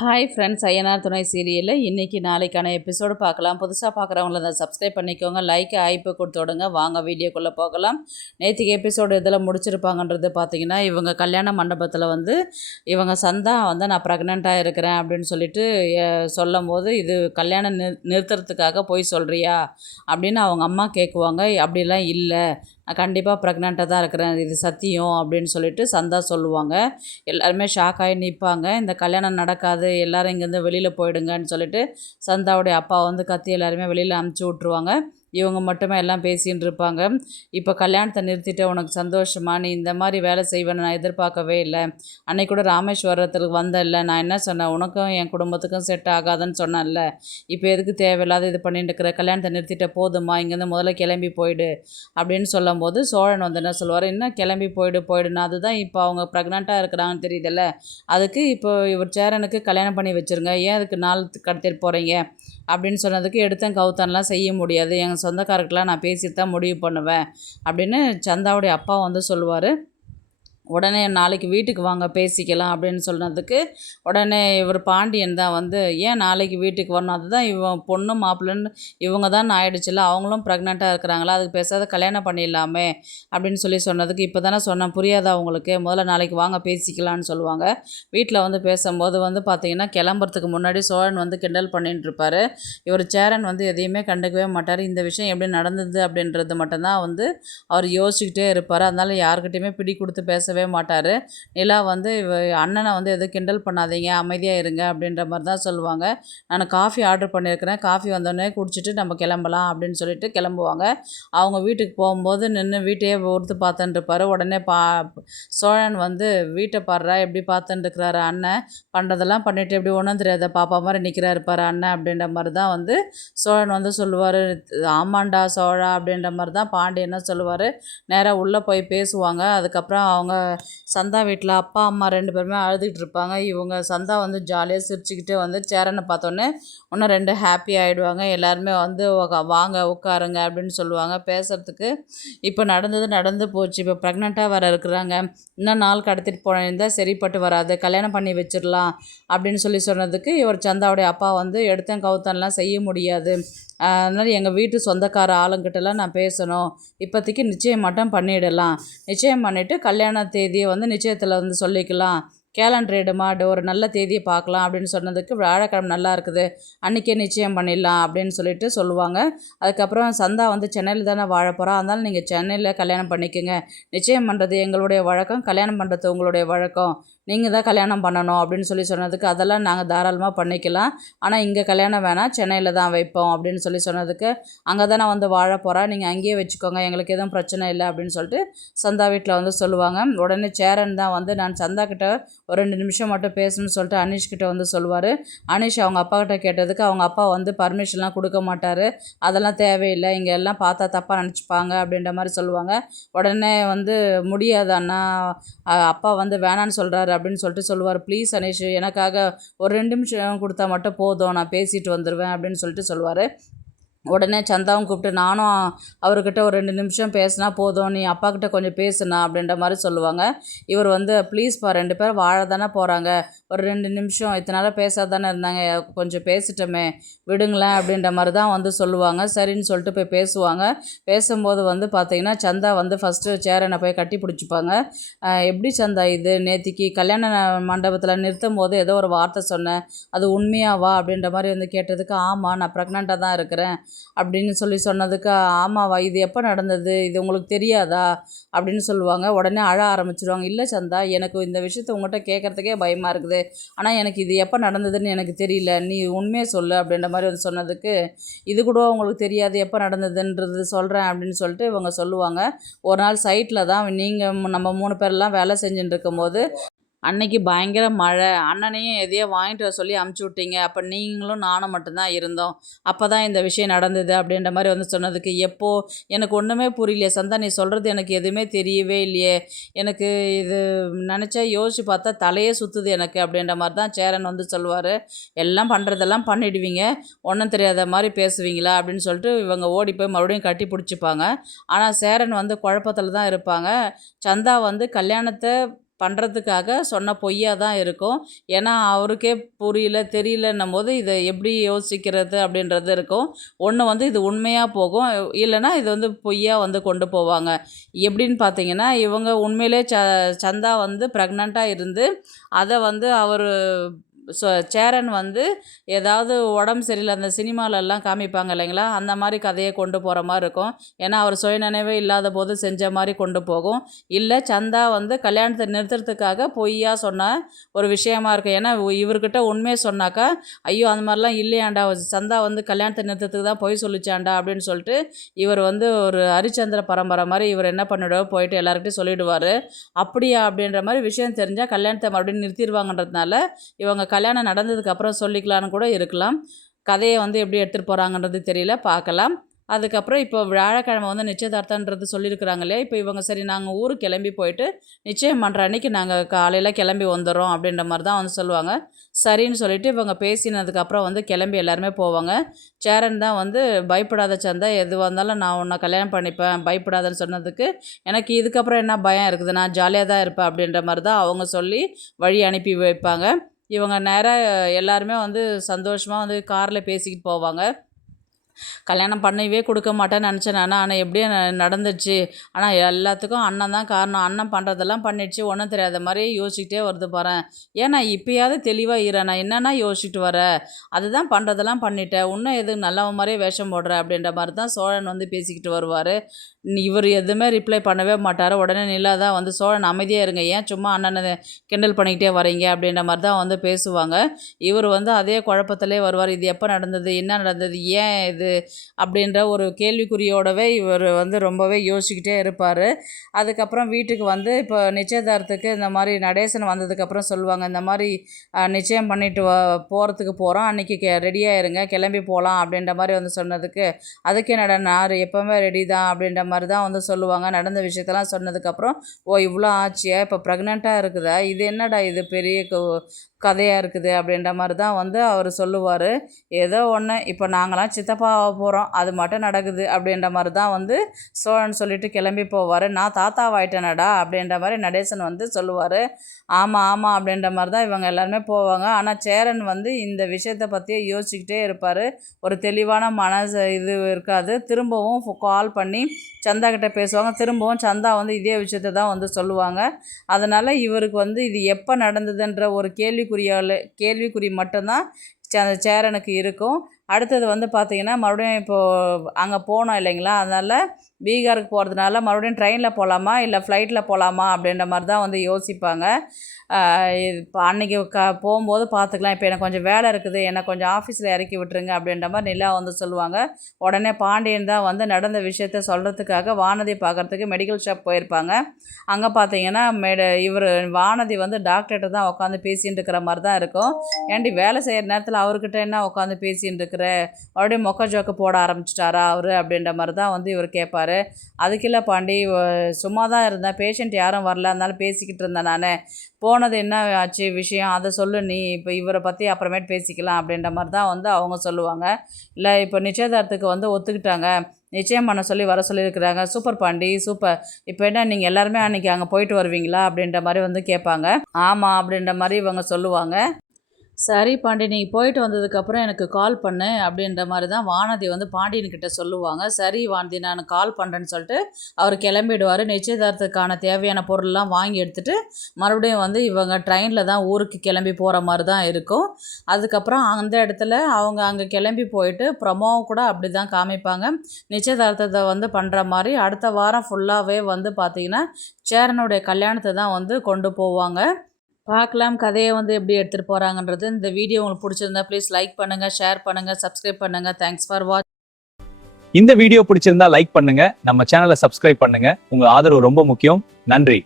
Hi friends, Ayyanar துணை சீரியலில் இன்றைக்கி நாளைக்கான எபிசோடு பார்க்கலாம். புதுசாக பார்க்குறவங்கள அதை சப்ஸ்கிரைப் பண்ணிக்கோங்க, லைக்கு ஆய்ப்பு கொடுத்து விடுங்க. வாங்க வீடியோக்குள்ளே போகலாம். நேற்றுக்கு எபிசோடு இதில் முடிச்சிருப்பாங்கன்றது பார்த்தீங்கன்னா, இவங்க கல்யாண மண்டபத்தில் இவங்க சந்தா நான் ப்ரெக்னெண்ட்டாக இருக்கிறேன் அப்படின்னு சொல்லிட்டு சொல்லும் போது, இது கல்யாணம் நிறுத்துறதுக்காக போய் சொல்கிறியா அப்படின்னு அவங்க அம்மா கேட்குவாங்க. அப்படிலாம் இல்லை, நான் கண்டிப்பாக ப்ரெக்னெண்ட்டாக தான் இருக்கிறேன், இது சத்தியம் அப்படின்னு சொல்லிட்டு சந்தா சொல்லுவாங்க. எல்லாருமே ஷாக் ஆகி நிற்பாங்க. இந்த கல்யாணம் நடக்காது, எல்லோரும் இங்கேருந்து வெளியில் போயிடுங்கன்னு சொல்லிட்டு சந்தாவுடைய அப்பா கத்தி எல்லாருமே வெளியில் அமுச்சு விட்ருவாங்க. இவங்க மட்டுமே எல்லாம் பேசின்னு இருப்பாங்க. இப்போ கல்யாணத்தை நிறுத்திட்டு உனக்கு சந்தோஷமா, நீ இந்த மாதிரி வேலை செய்வேன்னு நான் எதிர்பார்க்கவே இல்லை. அன்னைக்கு கூட ராமேஸ்வரத்துக்கு வந்தேன்ல, நான் என்ன சொன்னேன், உனக்கும் என் குடும்பத்துக்கும் செட் ஆகாதுன்னு சொன்னேன்ல, இப்போ எதுக்கு தேவையில்லாத இது பண்ணிட்டு இருக்கிற, கல்யாணத்தை நிறுத்திட்ட போதுமா, இங்கேருந்து முதல்ல கிளம்பி போயிடு அப்படின்னு சொல்லும் போது சோழன் என்ன சொல்லுவார், இன்னும் கிளம்பி போயிடுனா அதுதான் இப்போ அவங்க ப்ரெக்னெண்ட்டாக இருக்கிறாங்கன்னு தெரியுதுல்ல, அதுக்கு இப்போ இவர் சேரனுக்கு கல்யாணம் பண்ணி வச்சுருங்க, ஏன் அதுக்கு நாள் கடத்திட்டு போகிறீங்க அப்படின்னு சொன்னதுக்கு, எடுத்தேன் கவுத்தன்லாம் செய்ய முடியாது, எங்கள் சொந்தக்காரர்கிட்டலாம் நான் பேசிட்டு தான் முடிவு பண்ணுவேன் அப்படின்னு சந்தாவுடைய அப்பா சொல்லுவார். உடனே நாளைக்கு வீட்டுக்கு வாங்க பேசிக்கலாம் அப்படின்னு சொன்னதுக்கு, உடனே இவர் பாண்டியன் தான் ஏன் நாளைக்கு வீட்டுக்கு வரணும், அதுதான் இவன் பொண்ணு மாப்பிள்ளன்னு இவங்க தான் ஆயிடுச்சுல, அவங்களும் ப்ரெக்னெண்ட்டாக இருக்கிறாங்களா, அதுக்கு பேசாத கல்யாணம் பண்ணிடலாமே அப்படின்னு சொன்னதுக்கு, இப்போ தானே சொன்னேன் புரியாதா உங்களுக்கு, முதல்ல நாளைக்கு வாங்க பேசிக்கலான்னு சொல்லுவாங்க. வீட்டில் பேசும்போது பார்த்தீங்கன்னா, கிளம்புறதுக்கு முன்னாடி சோழன் கிண்டல் பண்ணிட்டு இருப்பார். இவர் சேரன் எதையுமே கண்டுக்கவே மாட்டார். இந்த விஷயம் எப்படி நடந்தது அப்படின்றது மட்டும்தான் அவர் யோசிச்சுக்கிட்டே இருப்பார். அதனால் யாருக்கிட்டையுமே பிடி கொடுத்து பேசவே மாட்டார். நிலா அண்ணனை எதுவும் கிண்டல் பண்ணாதீங்க, அமைதியாக இருங்க அப்படின்ற மாதிரி தான் சொல்லுவாங்க. நான் காஃபி ஆர்டர் பண்ணியிருக்கிறேன், காஃபி வந்தோடனே குடிச்சிட்டு நம்ம கிளம்பலாம் அப்படின்னு சொல்லிட்டு கிளம்புவாங்க. அவங்க வீட்டுக்கு போகும்போது நின்று வீட்டையே ஒருத்து பார்த்துட்டு இருப்பார். உடனே சோழன் வீட்டை பாடுறா எப்படி பார்த்துட்டு இருக்கிறாரு, அண்ணன் பண்ணுறதெல்லாம் பண்ணிவிட்டு எப்படி ஒன்றும் தெரியாத பாப்பா மாதிரி நிற்கிறாரு பாரு அண்ணன் அப்படின்ற மாதிரி தான் சோழன் சொல்லுவார். ஆமாண்டா சோழா அப்படின்ற மாதிரி தான் பாண்டியன்னா சொல்லுவார். நேராக உள்ளே போய் பேசுவாங்க. அதுக்கப்புறம் அவங்க சந்தா வீட்டில் அப்பா அம்மா 2 பேருமே அழுதுகிட்டு இருப்பாங்க. இவங்க சந்தா ஜாலியாக சிரிச்சுக்கிட்டு சேரனை பார்த்தோன்னே இன்னும் 2 ஹாப்பி ஆகிடுவாங்க. எல்லாருமே வாங்க உட்காருங்க அப்படின்னு சொல்லுவாங்க பேசுகிறதுக்கு. இப்போ நடந்து போச்சு, இப்போ ப்ரெக்னெண்ட்டாக வர இருக்கிறாங்க, இன்னும் நாள் கடத்திட்டு போயிருந்தால் சரிப்பட்டு வராது, கல்யாணம் பண்ணி வச்சிடலாம் அப்படின்னு சொன்னதுக்கு, இவர் சந்தாவுடைய அப்பா எடுத்தேன் கவுத்தன்லாம் செய்ய முடியாது, அதனால் எங்கள் வீட்டு சொந்தக்கார ஆளுங்கிட்டலாம் நான் பேசணும், இப்போதைக்கு நிச்சயம் மட்டும் பண்ணிடலாம், நிச்சயம் பண்ணிவிட்டு கல்யாண தேதியை நிச்சயத்தில் சொல்லிக்கலாம், கேலண்டர் எடுமா, ஒரு நல்ல தேதியை பார்க்கலாம் அப்படின்னு சொன்னதுக்கு, வியாழக்கிழமை நல்லா இருக்குது, அன்றைக்கே நிச்சயம் பண்ணிடலாம் அப்படின்னு சொல்லிட்டு சொல்லுவாங்க. அதுக்கப்புறம் சந்தா சென்னையில் தானே வாழ போகிறா, அதனால் நீங்கள் சென்னையில் கல்யாணம் பண்ணிக்கோங்க, நிச்சயம் பண்ணுறது எங்களுடைய வழக்கம், கல்யாணம் பண்ணுறது உங்களுடைய வழக்கம், நீங்கள் தான் கல்யாணம் பண்ணணும் அப்படின்னு சொன்னதுக்கு, அதெல்லாம் நாங்கள் தாராளமாக பண்ணிக்கலாம், ஆனால் இங்கே கல்யாணம் வேணாம், சென்னையில் தான் வைப்போம் அப்படின்னு சொன்னதுக்கு, அங்கே தானே வாழ போகிறா, நீங்கள் அங்கேயே வச்சுக்கோங்க, எங்களுக்கு எதுவும் பிரச்சனை இல்லை அப்படின்னு சொல்லிட்டு சந்தா வீட்டில் சொல்லுவாங்க. உடனே சேரன் தான் நான் சந்தா கிட்ட ஒரு 2 நிமிஷம் மட்டும் பேசணும்னு சொல்லிட்டு அனீஷ்கிட்ட சொல்லுவார். அனீஷ் அவங்க அப்பா கிட்ட கேட்டதுக்கு, அவங்க அப்பா பர்மிஷன்லாம் கொடுக்க மாட்டார், அதெல்லாம் தேவையில்லை, இங்கே எல்லாம் பார்த்தா தப்பாக நினச்சிப்பாங்க அப்படின்ற மாதிரி சொல்லுவாங்க. உடனே முடியாது அண்ணா, அப்பா வேணான்னு சொல்கிறாரு அப்படின்னு சொல்லிட்டு சொல்லுவார். ப்ளீஸ் அனீஷ், எனக்காக ஒரு 2 நிமிஷம் கொடுத்தா மட்டும் போதும், நான் பேசிட்டு வந்துடுவேன் அப்படின்னு சொல்லிட்டு சொல்லுவார். உடனே சந்தாவும் கூப்பிட்டு, நானும் அவர்கிட்ட ஒரு 2 நிமிஷம் பேசினா போதும், நீ அப்பா கிட்ட கொஞ்சம் பேசுனா அப்படின்ற மாதிரி சொல்லுவாங்க. இவர் ப்ளீஸ்ப்பா, 2 பேரும் வாழ தானே போகிறாங்க, ஒரு 2 நிமிஷம் இத்தனை நாளாக பேசாத தானே இருந்தாங்க, கொஞ்சம் பேசிட்டோமே விடுங்களேன் அப்படின்ற மாதிரி தான் சொல்லுவாங்க. சரின்னு சொல்லிட்டு போய் பேசுவாங்க. பேசும்போது பார்த்திங்கன்னா, சந்தா ஃபஸ்ட்டு சேரனை போய் கட்டி பிடிச்சிப்பாங்க. எப்படி சந்தா, இது நேத்திக்கு கல்யாண மண்டபத்தில் நிறுத்தும் போது ஏதோ ஒரு வார்த்தை சொன்னேன், அது உண்மையாவா அப்படின்ற மாதிரி கேட்டதுக்கு, ஆமாம் நான் ப்ரெக்னெண்ட்டாக தான் இருக்கிறேன் அப்படின்னு சொன்னதுக்கு, ஆமாவா, இது எப்போ நடந்தது, இது உங்களுக்கு தெரியாதா அப்படின்னு சொல்லுவாங்க. உடனே அழ ஆரம்பிச்சிடுவாங்க. இல்லை சந்தா, எனக்கு இந்த விஷயத்தை உங்கள்கிட்ட கேட்குறதுக்கே பயமாக இருக்குது, ஆனால் எனக்கு இது எப்போ நடந்ததுன்னு எனக்கு தெரியல, நீ உண்மையை சொல்லு அப்படின்ற மாதிரி சொன்னதுக்கு, இது கூட உங்களுக்கு தெரியாது எப்போ நடந்ததுன்றது சொல்கிறேன் அப்படின்னு சொல்லிட்டு இவங்க சொல்லுவாங்க. ஒரு நாள் சைட்டில் தான் நம்ம 3 பேர்லாம் வேலை செஞ்சுட்டு இருக்கும்போது, அன்னைக்கு பயங்கர மழை, அண்ணனையும் எதையோ வாங்கிட்டு வர சொல்லி அமுச்சு விட்டீங்க, அப்போ நீங்களும் நானும் மட்டும்தான் இருந்தோம், அப்போ தான் இந்த விஷயம் நடந்தது அப்படின்ற மாதிரி சொன்னதுக்கு, எப்போது, எனக்கு ஒன்றுமே புரியலையே சந்தா, நீ சொல்கிறது எனக்கு எதுவுமே தெரியவே இல்லையே, எனக்கு இது நினச்சா யோசிச்சு பார்த்தா தலையே சுற்றுது எனக்கு அப்படின்ற மாதிரி தான் சேரன் சொல்லுவார். எல்லாம் பண்ணுறதெல்லாம் பண்ணிடுவீங்க, ஒன்றும் தெரியாத மாதிரி பேசுவீங்களா அப்படின்னு சொல்லிட்டு இவங்க ஓடி போய் மறுபடியும் கட்டி பிடிச்சிப்பாங்க. ஆனால் சேரன் குழப்பத்தில் தான் இருப்பாங்க. சந்தா கல்யாணத்தை பண்ணுறதுக்காக சொன்ன பொய்யா தான் இருக்கும். ஏன்னா அவருக்கே புரியல தெரியலன்னும் போது இதை எப்படி யோசிக்கிறது அப்படின்றது இருக்கும். ஒன்று வந்து இது உண்மையாக போகும், இல்லைன்னா இது வந்து பொய்யா வந்து கொண்டு போவாங்க. எப்படின்னு பார்த்தீங்கன்னா, இவங்க உண்மையிலே சந்தா வந்து ப்ரெக்னெண்ட்டாக இருந்து அதை வந்து அவர் சேரன் வந்து ஏதாவது உடம்பு சரியில்லை, அந்த சினிமாலெல்லாம் காமிப்பாங்க இல்லைங்களா, அந்த மாதிரி கதையை கொண்டு போகிற மாதிரி இருக்கும். ஏன்னா அவர் சுயநினைவே இல்லாத போது செஞ்ச மாதிரி கொண்டு போகும். இல்லை சந்தா வந்து கல்யாணத்தை நிறுத்துறதுக்காக பொய்யா சொன்ன ஒரு விஷயமா இருக்கும். ஏன்னா இவர்கிட்ட உண்மையை சொன்னாக்கா, ஐயோ அந்த மாதிரிலாம் இல்லையாண்டா, சந்தா வந்து கல்யாணத்தை நிறுத்துறதுக்கு தான் பொய் சொல்லிச்சாண்டா அப்படின்னு சொல்லிட்டு இவர் வந்து ஒரு ஹரிச்சந்திர பரம்பரை மாதிரி இவர் என்ன பண்ணிவிடுவார், போயிட்டு எல்லாருக்கிட்டையும் சொல்லிவிடுவார். அப்படியா அப்படின்ற மாதிரி விஷயம் தெரிஞ்சால் கல்யாணத்தை மறுபடியும் நிறுத்திடுவாங்கன்றதுனால இவங்க கல்யாணம் நடந்ததுக்கப்புறம் சொல்லிக்கலான்னு கூட இருக்கலாம். கதையை வந்து எப்படி எடுத்துகிட்டு போகிறாங்கன்றது தெரியல, பார்க்கலாம். அதுக்கப்புறம் இப்போ வியாழக்கிழமை வந்து நிச்சயதார்த்தன்றது சொல்லியிருக்கிறாங்க இல்லையா, இப்போ இவங்க சரி நாங்கள் ஊருக்கு கிளம்பி போயிட்டு நிச்சயம் பண்ணுற அன்றைக்கி நாங்கள் காலையில் கிளம்பி வந்துடுறோம் அப்படின்ற மாதிரி தான் வந்து சொல்லுவாங்க. சரின்னு சொல்லிவிட்டு இவங்க பேசினதுக்கப்புறம் வந்து கிளம்பி எல்லாருமே போவாங்க. சேரன் தான் வந்து பயப்படாத சந்தா, எதுவாக இருந்தாலும் நான் உன்னை கல்யாணம் பண்ணிப்பேன் பயப்படாதன்னு சொன்னதுக்கு எனக்கு இதுக்கப்புறம் என்ன பயம் இருக்குது, நான் ஜாலியாக தான் இருப்பேன் அப்படின்ற மாதிரி தான் அவங்க சொல்லி வழி அனுப்பி வைப்பாங்க. இவங்க நேராக எல்லாருமே வந்து சந்தோஷமாக வந்து காரில் பேசிக்கிட்டு போவாங்க. கல்யாணம் பண்ணவே கொடுக்க மாட்டேன்னு நினச்சேன் நான், ஆனால் எப்படியோ நடந்துச்சு. ஆனால் எல்லாத்துக்கும் அண்ணன் தான் காரணம். அண்ணன் பண்ணுறதெல்லாம் பண்ணிடுச்சு, ஒன்றும் தெரியாத மாதிரி யோசிச்சுக்கிட்டே வருது பாரேன். ஏன்னா இப்போயாவது தெளிவாக இரு, நான் என்னென்னா யோசிச்சுட்டு வரேன், அதுதான் பண்ணுறதெல்லாம் பண்ணிட்டேன், இன்னும் எது நல்லவன் மாதிரியே வேஷம் போடுற அப்படின்ற மாதிரி தான் சோழன் வந்து பேசிக்கிட்டு வருவார். இவர் எதுவுமே ரிப்ளை பண்ணவே மாட்டார். உடனே நிலா தான் வந்து சோழன் அமைதியாக இருங்க, ஏன் சும்மா அண்ணனை கிண்டல் பண்ணிக்கிட்டே வரீங்க அப்படின்ற மாதிரி தான் வந்து பேசுவாங்க. இவர் வந்து அதே குழப்பத்திலே வருவார். இது எப்போ நடந்தது, என்ன நடந்தது, ஏன் இது அப்படின்ற ஒரு கேள்விக்குறியோடவே இவர் வந்து ரொம்பவே யோசிச்சுக்கிட்டே இருப்பார். அதுக்கப்புறம் வீட்டுக்கு வந்து இப்போ நிச்சயதார்த்தத்துக்கு இந்த மாதிரி நடேசன் வந்ததுக்கப்புறம் சொல்லுவாங்க, இந்த மாதிரி நிச்சயம் பண்ணிட்டு போகிறதுக்கு போகிறோம், அன்றைக்கி ரெடியாக இருங்க கிளம்பி போகலாம் அப்படின்ற மாதிரி வந்து சொன்னதுக்கு, அதுக்கு என்னடா நான் எப்போவுமே ரெடி தான் அப்படின்ற மாதிரி தான் வந்து சொல்லுவாங்க. நடந்த விஷயத்தெல்லாம் சொன்னதுக்கப்புறம், ஓ இவ்வளோ ஆச்சியா, இப்போ ப்ரெக்னெண்ட்டாக இருக்குதா, இது என்னடா இது பெரிய கதையாக இருக்குது அப்படின்ற மாதிரி தான் வந்து அவர் சொல்லுவார். ஏதோ ஒன்று, இப்போ நாங்களாம் சித்தப்பாவாக போகிறோம், அது மட்டும் நடக்குது அப்படின்ற மாதிரி தான் வந்து சோழன் சொல்லிட்டு கிளம்பி போவார். நான் தாத்தாவாயிட்டேனடா அப்படின்ற மாதிரி நடேசன் வந்து சொல்லுவார். ஆமாம் ஆமாம் அப்படின்ற மாதிரி தான் இவங்க எல்லாருமே போவாங்க. ஆனால் சேரன் வந்து இந்த விஷயத்தை பற்றியே யோசிச்சுக்கிட்டே இருப்பார். ஒரு தெளிவான மனசு இது இருக்காது. திரும்பவும் கால் பண்ணி சந்தா கிட்டே பேசுவாங்க. திரும்பவும் சந்தா வந்து இதே விஷயத்தை தான் வந்து சொல்லுவாங்க. அதனால் இவருக்கு வந்து இது எப்போ நடந்ததுன்ற ஒரு கேள்விக்குறி மட்டும்தான் சேரனுக்கு இருக்கும். அடுத்தது வந்து பார்த்திங்கன்னா, மறுபடியும் இப்போது அங்கே போனோம் இல்லைங்களா, அதனால் பீகாருக்கு போகிறதுனால மறுபடியும் ட்ரெயினில் போகலாமா இல்லை ஃப்ளைட்டில் போகலாமா அப்படின்ற மாதிரி தான் வந்து யோசிப்பாங்க. இப்போ அன்றைக்கி போகும்போது பார்த்துக்கலாம், இப்போ எனக்கு கொஞ்சம் வேலை இருக்குது, என்னை கொஞ்சம் ஆஃபீஸில் இறக்கி விட்டுருங்க அப்படின்ற மாதிரி நிலா வந்து சொல்லுவாங்க. உடனே பாண்டியன் தான் வந்து நடந்த விஷயத்த சொல்கிறதுக்காக வானதி பார்க்குறதுக்கு மெடிக்கல் ஷாப் போயிருப்பாங்க. அங்கே பார்த்தீங்கன்னா இவர் வானதி வந்து டாக்டர்கிட்ட தான் உட்காந்து பேசின்னு இருக்கிற மாதிரி தான் இருக்கும். ஏன்டி வேலை செய்கிற நேரத்தில் அவர்கிட்ட என்ன உட்காந்து பேசின்னு இருக்கிற, மறுபடியும் மொக்க ஜோக்கு போட ஆரம்பிச்சிட்டாரா அவர் அப்படின்ற மாதிரி தான் வந்து இவர் கேட்பார். அதுக்கில்ல பாண்டி, சும்மா தான் இருந்தேன், பேஷண்ட் யாரும் வரல, அதனால பேசிக்கிட்டு இருந்தேன் நான், போனது என்ன ஆச்சு விஷயம் அதை சொல்லு நீ, இப்போ இவரை பற்றி அப்புறமேட்டு பேசிக்கலாம் அப்படின்ற மாதிரி தான் வந்து அவங்க சொல்லுவாங்க. இல்லை இப்போ நிச்சயதார்த்தத்துக்கு வந்து ஒத்துக்கிட்டாங்க, நிச்சயம் பண்ண சொல்லி வர சொல்லியிருக்கிறாங்க. சூப்பர் பாண்டி சூப்பர், இப்போ என்ன நீங்கள் எல்லாருமே அன்றைக்கி அங்கே போயிட்டு வருவீங்களா அப்படின்ற மாதிரி வந்து கேட்பாங்க. ஆமாம் அப்படின்ற மாதிரி இவங்க சொல்லுவாங்க. சரி பாண்டி, நீங்கள் போயிட்டு வந்ததுக்கப்புறம் எனக்கு கால் பண்ணு அப்படின்ற மாதிரி தான் வானதி வந்து பாண்டியன்கிட்ட சொல்லுவாங்க. சரி வானதி நான் கால் பண்ணுறேன்னு சொல்லிட்டு அவர் கிளம்பிடுவார். நிச்சயதார்த்தத்துக்கான தேவையான பொருள்லாம் வாங்கி எடுத்துகிட்டு மறுபடியும் வந்து இவங்க ட்ரெயினில் தான் ஊருக்கு கிளம்பி போகிற மாதிரி தான் இருக்கும். அதுக்கப்புறம் அந்த இடத்துல அவங்க அங்கே கிளம்பி போயிட்டு ப்ரமோ கூட அப்படி தான் காமிப்பாங்க. நிச்சயதார்த்தத்தை வந்து பண்ணுற மாதிரி அடுத்த வாரம் ஃபுல்லாகவே வந்து பார்த்திங்கன்னா சேரனுடைய கல்யாணத்தை தான் வந்து கொண்டு போவாங்க. பார்க்கலாம் கதையை வந்து எப்படி எடுத்துகிட்டு போகிறாங்கன்றது. இந்த வீடியோ உங்களுக்கு பிடிச்சிருந்தா ப்ளீஸ் லைக் பண்ணுங்கள், ஷேர் பண்ணுங்கள், சப்ஸ்கிரைப் பண்ணுங்கள். Thanks for watch. இந்த வீடியோ பிடிச்சிருந்தா லைக் பண்ணுங்க, நம்ம சேனலை சப்ஸ்கிரைப் பண்ணுங்க. உங்க ஆதரவு ரொம்ப முக்கியம். நன்றி.